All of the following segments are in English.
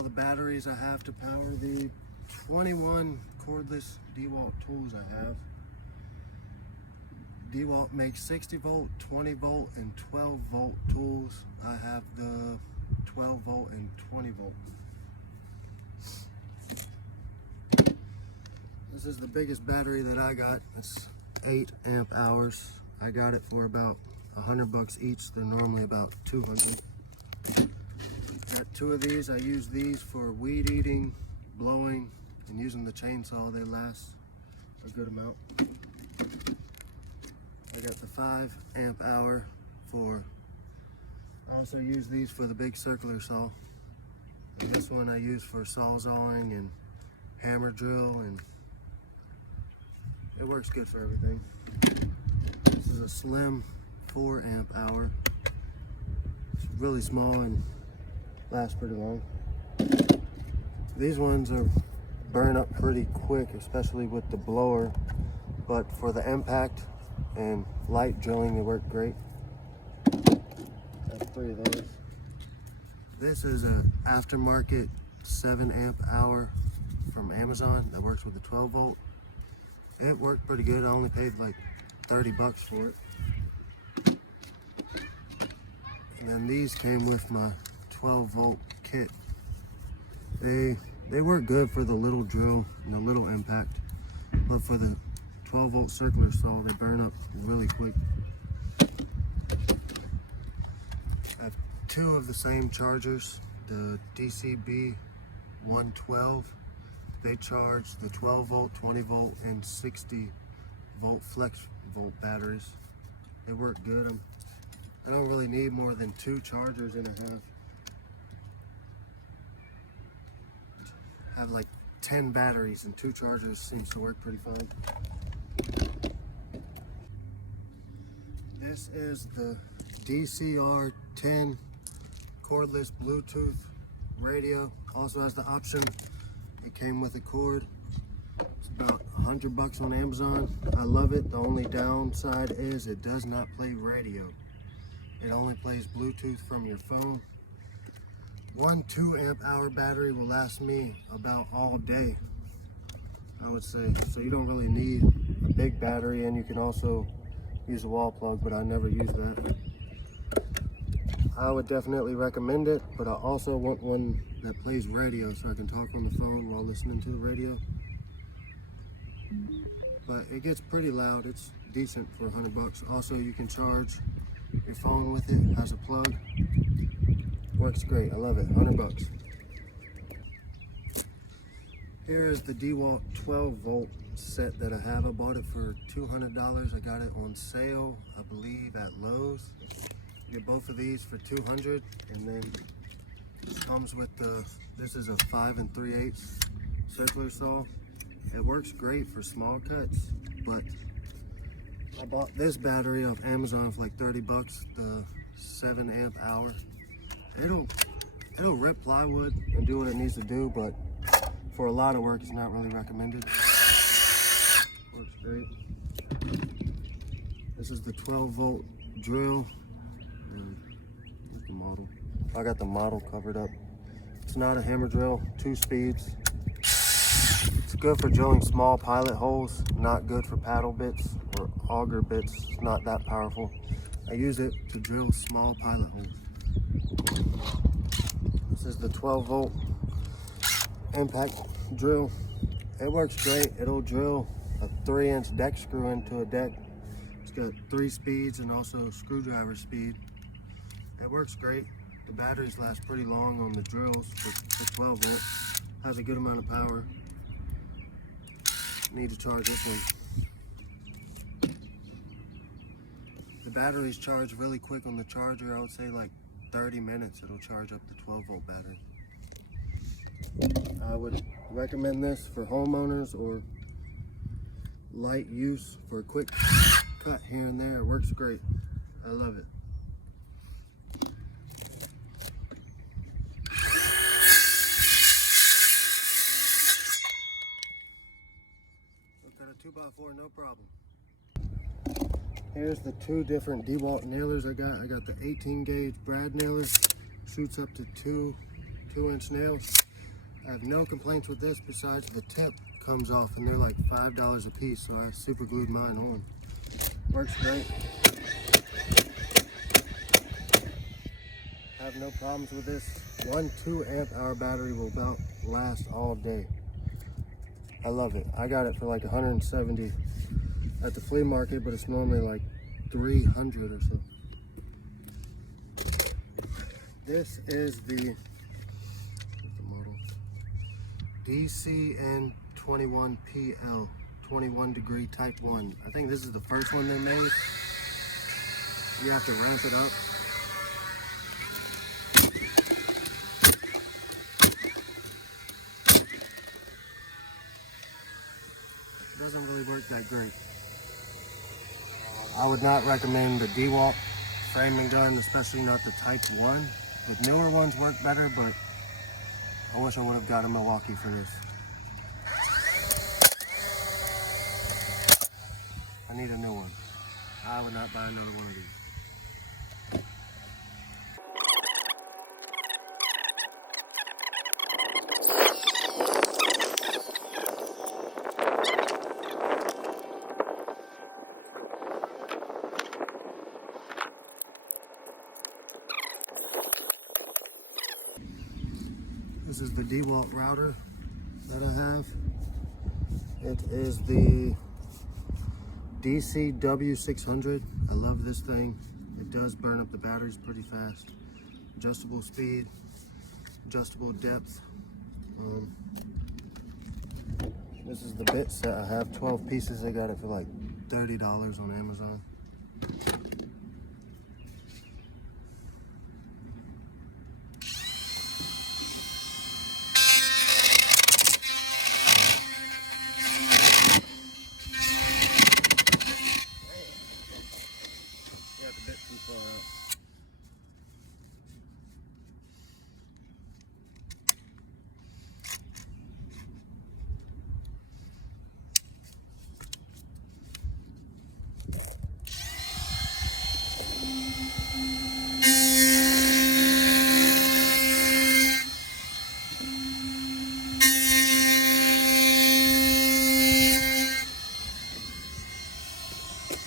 all the batteries I have to power the 21 cordless DEWALT tools I have. DEWALT makes 60 volt, 20 volt, and 12 volt tools. I have the 12 volt and 20 volt. This is the biggest battery that I got. It's 8 amp hours. I got it for about $100 each. They're normally about 200. Got 2 of these. I use these for weed eating, blowing, and using the chainsaw. They last a good amount. I got the 5 amp hour for, I also use these for the big circular saw. And this one I use for sawzalling and hammer drill, and it works good for everything. This is a slim 4 amp hour. It's really small and lasts pretty long. These ones are burn up pretty quick, especially with the blower, but for the impact and light drilling, they work great. That's 3 of those. This is an aftermarket 7 amp hour from Amazon that works with the 12 volt. It worked pretty good. I only paid like $30 for it. And then these came with my 12 volt kit. They work good for the little drill and the little impact, but for the 12 volt circular saw, they burn up really quick. I have 2 of the same chargers, the DCB 112. They charge the 12 volt, 20 volt, and 60 volt flex volt batteries. They work good. I don't really need more than 2 chargers and a half. I have like 10 batteries, and 2 chargers seems to work pretty fine. This is the DCR10 cordless Bluetooth radio. Also has the option, it came with a cord. It's about $100 on Amazon. I love it. The only downside is it does not play radio. It only plays Bluetooth from your phone. One 2 amp hour battery will last me about all day, I would say. So you don't really need a big battery, and you can also use a wall plug, but I never use that. I would definitely recommend it, but I also want one that plays radio so I can talk on the phone while listening to the radio. But it gets pretty loud. It's decent for $100. Also, you can charge your phone with it. It has a plug. Works great. I love it. $100. Here is the DEWALT 12 volt set that I have. I bought it for $200. I got it on sale, I believe, at Lowe's. You get both of these for $200, and then it comes with the, this is a 5 3/8 circular saw. It works great for small cuts, but I bought this battery off Amazon for like $30, the 7 amp hour. It'll rip plywood and do what it needs to do, but for a lot of work, it's not really recommended. Works great. This is the 12 volt drill. Look at the model. I got the model covered up. It's not a hammer drill, 2 speeds. It's good for drilling small pilot holes, not good for paddle bits or auger bits. It's not that powerful. I use it to drill small pilot holes. This is the 12 volt impact drill. It works great. It'll drill a 3-inch deck screw into a deck. It's got 3 speeds and also screwdriver speed. It works great. The batteries last pretty long on the drills for 12 volt. Has a good amount of power. Need to charge this one. The batteries charge really quick on the charger. I would say like 30 minutes it'll charge up the 12 volt battery. I would recommend this for homeowners or light use for a quick cut here and there. It works great. I love it. Look at a 2x4, no problem. Here's the 2 different DEWALT nailers I got. I got the 18 gauge brad nailer, shoots up to 2 2-inch nails. I have no complaints with this besides the tip comes off, and they're like $5 a piece, so I super glued mine on. Works great. Have no problems with this. 1 2-amp-hour battery will about last all day. I love it. I got it for like 170 at the flea market, but it's normally like 300 or so. This is the model DCN21PL 21 degree type 1. I think this is the first one they made. You have to ramp it up. It doesn't really work that great. I would not recommend the DEWALT framing gun, especially not the type 1. The newer ones work better, but I wish I would have got a Milwaukee for this. I need a new one. I would not buy another one of these. This is the DEWALT router that I have. It is the DCW600. I love this thing. It does burn up the batteries pretty fast. Adjustable speed, adjustable depth. This is the bit set. I have 12 pieces. I got it for like $30 on Amazon.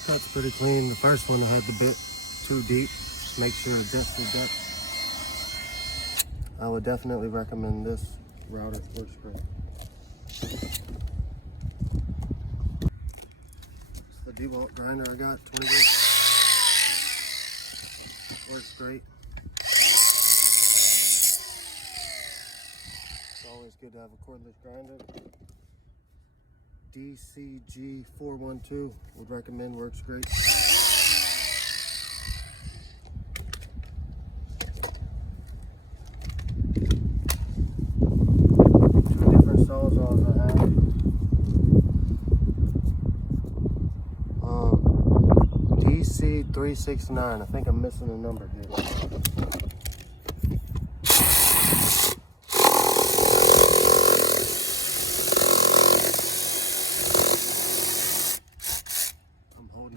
Cuts pretty clean. The first one I had the bit too deep. Just make sure to adjust the depth. I would definitely recommend this router. Works great. It's the DEWALT grinder I got, 20 grit. Works great. It's always good to have a cordless grinder. DCG412 would recommend, works great. Two different sawzalls I have. DC369. I think I'm missing a number here.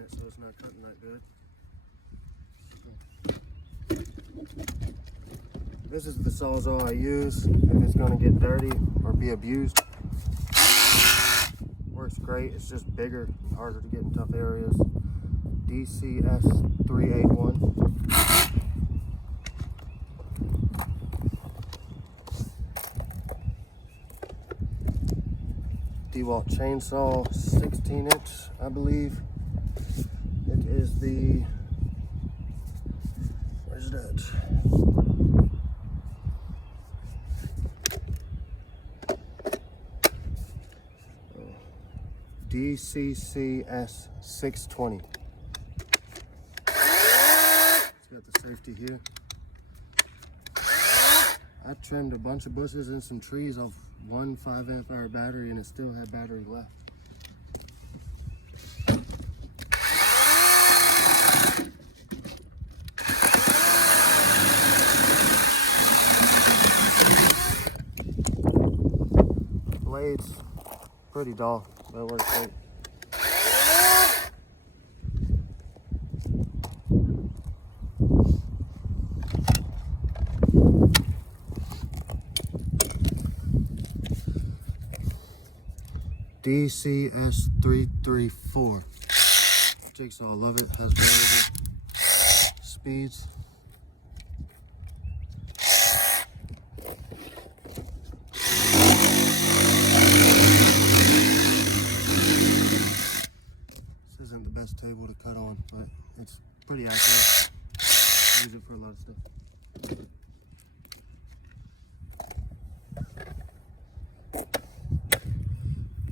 So it's not cutting that good. This is the sawzall I use if it's going to get dirty or be abused. Works great. It's just bigger and harder to get in tough areas. DCS381. DEWALT chainsaw, 16-inch, I believe. It is the, where's it at? DCCS620. It's got the safety here. I trimmed a bunch of bushes and some trees off one 5-amp-hour battery, and it still had battery left. Blade's pretty dull, but it works great. DCS334. Jigsaw, love it. Has very good speeds. This isn't the best table to cut on, but it's pretty accurate. I use it for a lot of stuff.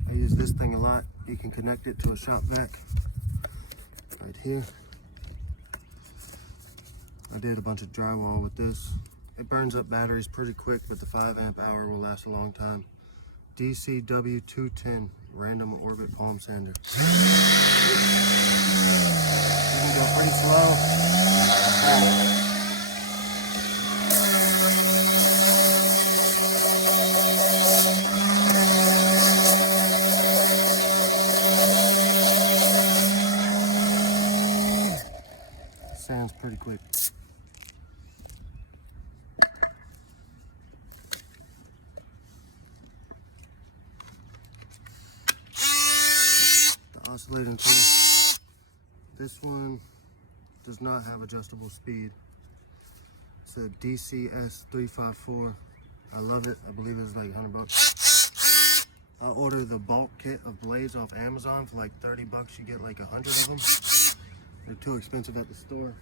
I use this thing a lot. You can connect it to a shop vac right here. I did a bunch of drywall with this. It burns up batteries pretty quick, but the 5 amp hour will last a long time. DCW210 random orbit palm sander. You can go pretty slow. Sands pretty quick. The oscillating tool. This one does not have adjustable speed. It's a DCS354. I love it. I believe it's like 100 bucks. I ordered the bulk kit of blades off Amazon for like 30 bucks. You get like 100 of them. They're too expensive at the store.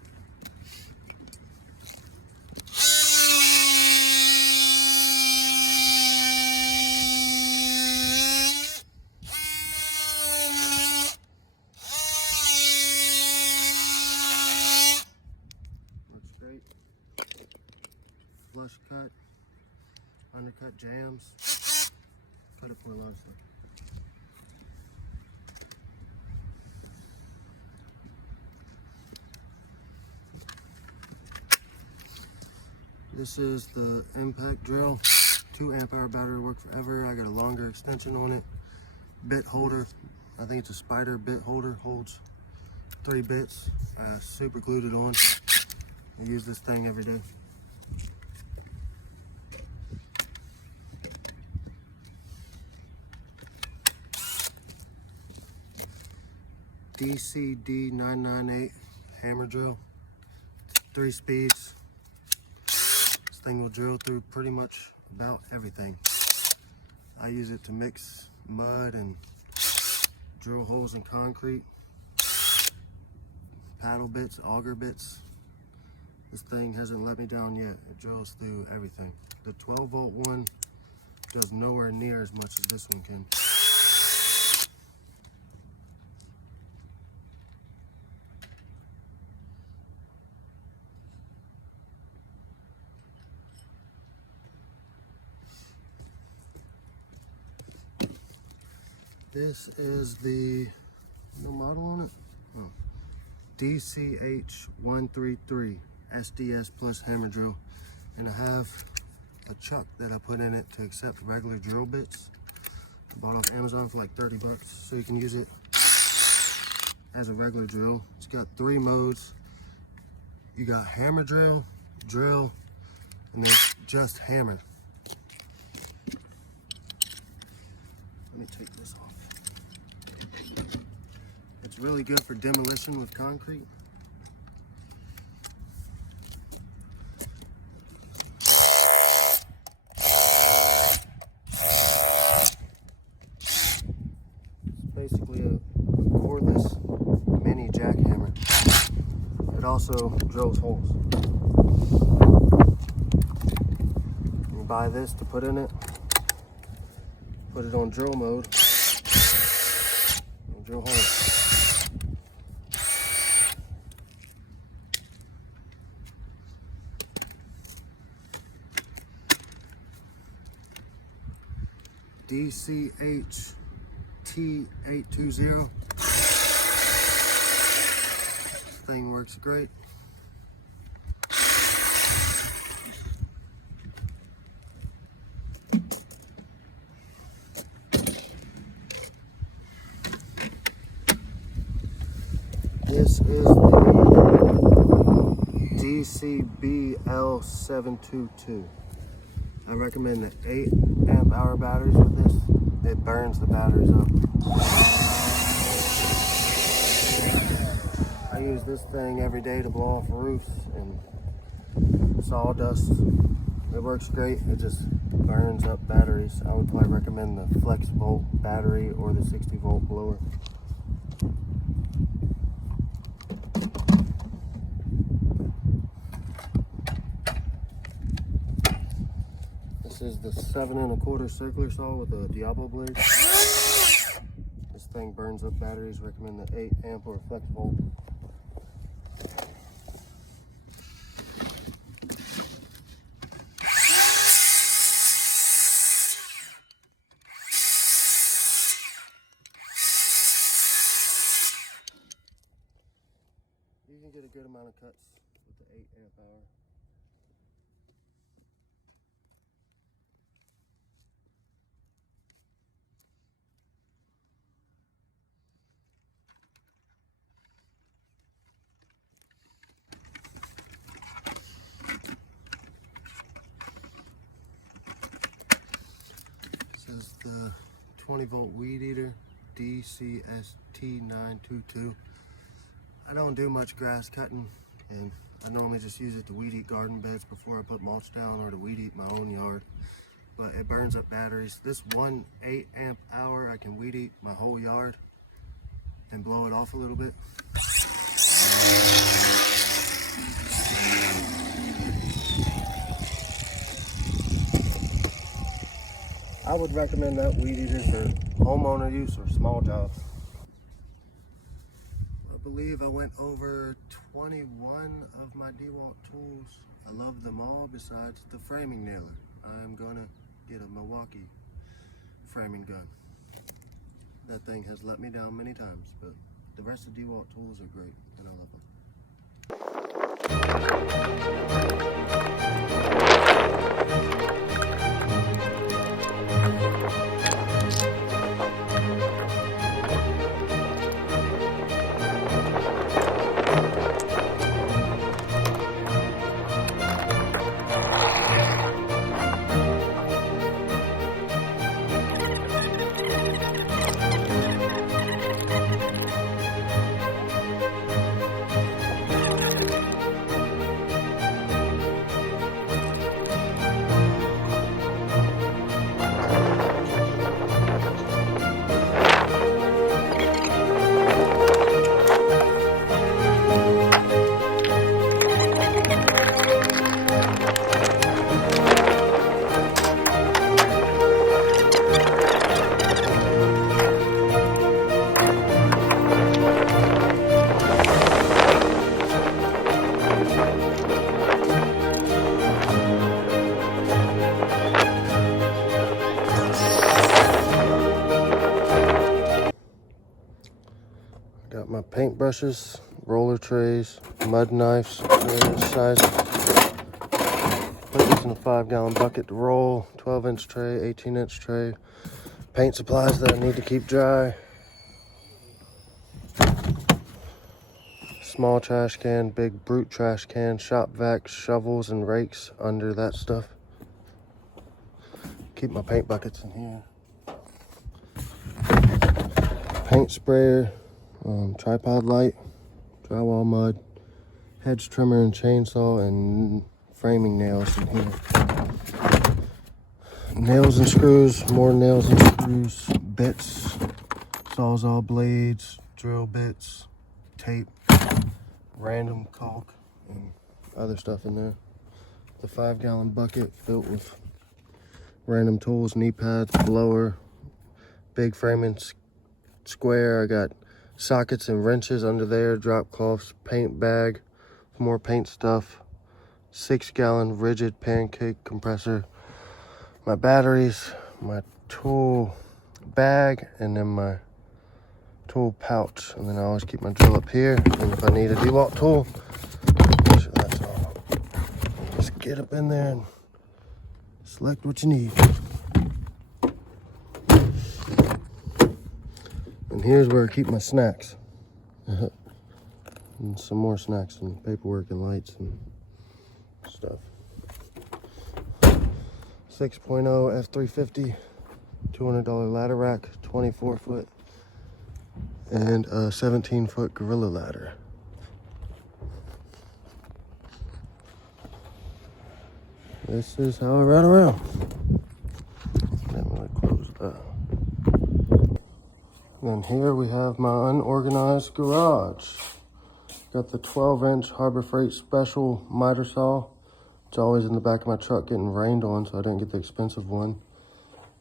Looks great. Flush cut, undercut jams. Cut it for a lot of stuff. This is the impact drill. 2 amp hour battery, work forever. I got a longer extension on it. Bit holder. I think it's a spider bit holder. Holds 3 bits. Super glued it on. I use this thing every day. DCD998 hammer drill. 3 speeds. This thing will drill through pretty much about everything. I use it to mix mud and drill holes in concrete. Paddle bits, auger bits. This thing hasn't let me down yet. It drills through everything. The 12-volt one does nowhere near as much as this one can. This is the, no model on it? Oh. DCH133 SDS Plus hammer drill. And I have a chuck that I put in it to accept regular drill bits. I bought off Amazon for like 30 bucks. So you can use it as a regular drill. It's got 3 modes. You got hammer drill, drill, and then just hammer. Let me take this off. It's really good for demolition with concrete. It's basically a cordless mini jackhammer. It also drills holes. You buy this to put in it. Put it on drill mode and drill holes. DCH-T820. This thing works great. This is the DCBL722. I recommend the 8 amp hour batteries with this. It burns the batteries up. I use this thing every day to blow off roofs and sawdust. It works great. It just burns up batteries. I would probably recommend the Flex Volt battery or the 60 volt blower. This is the 7 1/4 circular saw with a DEWALT blade. This thing burns up batteries. Recommend the 8 amp or Flex Volt. You can get a good amount of cuts with the 8 amp hour. This is the 20 volt weed eater, DCST922. I don't do much grass cutting, and I normally just use it to weed eat garden beds before I put mulch down or to weed eat my own yard. But it burns up batteries. This one 8 amp hour, I can weed eat my whole yard and blow it off a little bit. I would recommend that weed eater for homeowner use or small jobs. I believe I went over 21 of my DEWALT tools. I love them all besides the framing nailer. I'm gonna get a Milwaukee framing gun. That thing has let me down many times, but the rest of the DEWALT tools are great and I love them. Got my paint brushes, roller trays, mud knives, various sizes. Put these in a 5-gallon bucket to roll, 12-inch tray, 18-inch tray. Paint supplies that I need to keep dry. Small trash can, big brute trash can, shop vac, shovels and rakes under that stuff. Keep my paint buckets in here. Paint sprayer. Tripod light, drywall mud, hedge trimmer and chainsaw, and framing nails in here. Nails and screws, more nails and screws, bits, sawzall blades, drill bits, tape, random caulk, and other stuff in there. The 5-gallon bucket filled with random tools, knee pads, blower, big framing square. I got sockets and wrenches under there, drop cloths, paint bag, more paint stuff, 6-gallon rigid pancake compressor, my batteries, my tool bag, and then my tool pouch. And then I always keep my drill up here, and if I need a DEWALT tool, that's all. Just get up in there and select what you need. And here's where I keep my snacks. And some more snacks and paperwork and lights and stuff. 6.0 F350, $200 ladder rack, 24 foot and a 17-foot gorilla ladder. This is how I ride around. Let me close that. And then here we have my unorganized garage. Got the 12-inch Harbor Freight Special miter saw. It's always in the back of my truck getting rained on, so I didn't get the expensive one.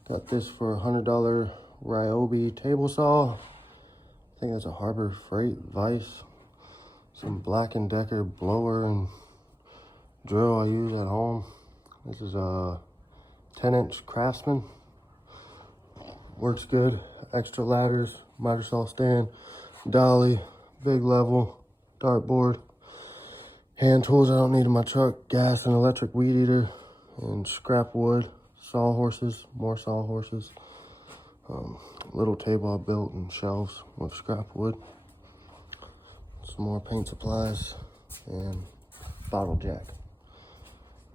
Got this for a $100 Ryobi table saw. I think that's a Harbor Freight vise. Some Black & Decker blower and drill I use at home. This is a 10-inch Craftsman. Works good. Extra ladders, miter saw stand, dolly, big level, dartboard, hand tools I don't need in my truck, gas and electric weed eater, and scrap wood, sawhorses, more sawhorses. Little table I built and shelves with scrap wood. Some more paint supplies and bottle jack.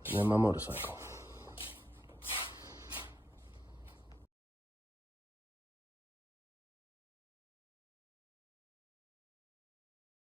And then my motorcycle.